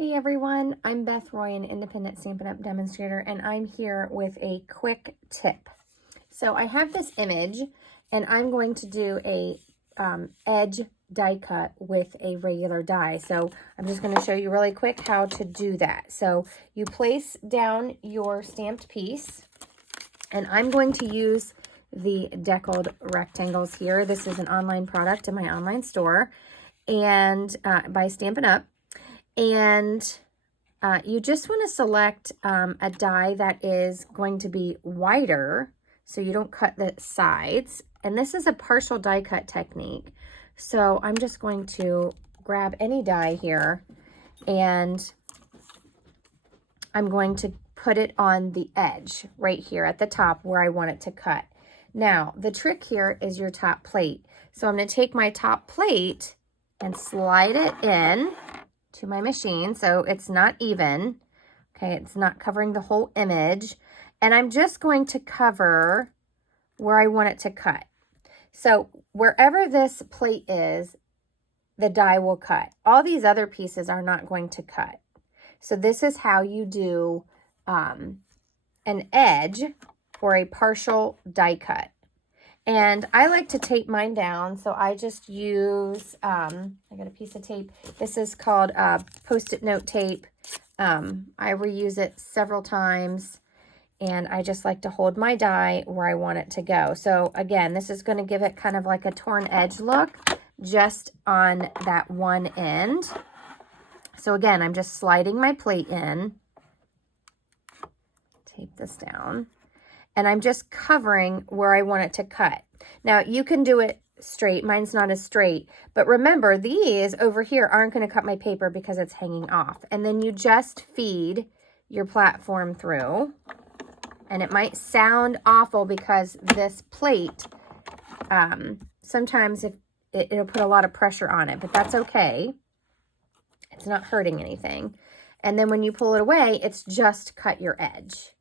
Hey everyone, I'm Beth Roy, an independent Stampin' Up! Demonstrator, and I'm here with a quick tip. So I have this image, and I'm going to do a edge die cut with a regular die. So I'm just going to show you really quick how to do that. So you place down your stamped piece, and I'm going to use the deckled rectangles here. This is an online product in my online store, and by Stampin' Up! And you just want to select a die that is going to be wider so you don't cut the sides. And this is a partial die cut technique. So I'm just going to grab any die here and I'm going to put it on the edge right here at the top where I want it to cut. Now, the trick here is your top plate. So I'm going to take my top plate and slide it in to my machine so it's not even. Okay, it's not covering the whole image. And I'm just going to cover where I want it to cut. So wherever this plate is, the die will cut. All these other pieces are not going to cut. So this is how you do an edge for a partial die cut. And I like to tape mine down, so I just use, I got a piece of tape. This is called Post-it note tape. I reuse it several times, and I just like to hold my die where I want it to go. So again, this is going to give it kind of like a torn edge look just on that one end. So again, I'm just sliding my plate in. Tape this down. And I'm just covering where I want it to cut. Now, you can do it straight. Mine's not as straight. But remember, these over here aren't going to cut my paper because it's hanging off. And then you just feed your platform through. And it might sound awful because this plate, sometimes it'll put a lot of pressure on it. But that's okay. It's not hurting anything. And then when you pull it away, it's just cut your edge.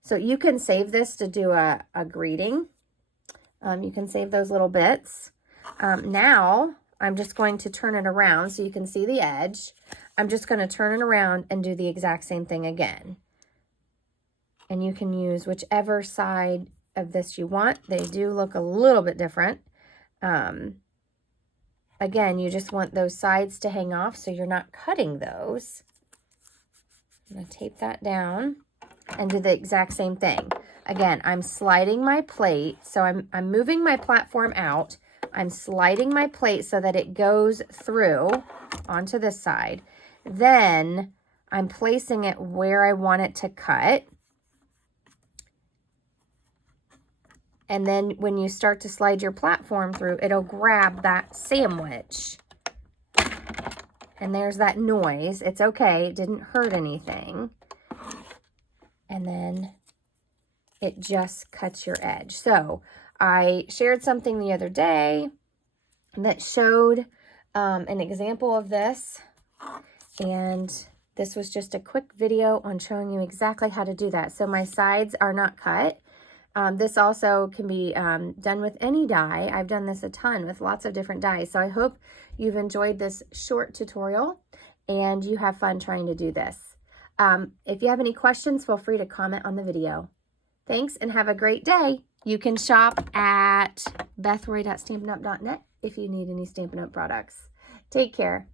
So you can save this to do a greeting. You can save those little bits. Now, I'm just going to turn it around so you can see the edge. I'm just going to turn it around and do the exact same thing again. And you can use whichever side of this you want. They do look a little bit different. Again, you just want those sides to hang off so you're not cutting those. I'm going to tape that down and do the exact same thing. Again, I'm sliding my plate, so I'm moving my platform out. I'm sliding my plate so that it goes through onto this side. Then I'm placing it where I want it to cut. And then when you start to slide your platform through, it'll grab that sandwich. And there's that noise. It's okay, it didn't hurt anything. And then it just cuts your edge. So I shared something the other day that showed an example of this. And this was just a quick video on showing you exactly how to do that. So my sides are not cut. This also can be done with any die. I've done this a ton with lots of different dies. So I hope you've enjoyed this short tutorial and you have fun trying to do this. If you have any questions, feel free to comment on the video. Thanks and have a great day. You can shop at bethroy.stampinup.net if you need any Stampin' Up! Products. Take care.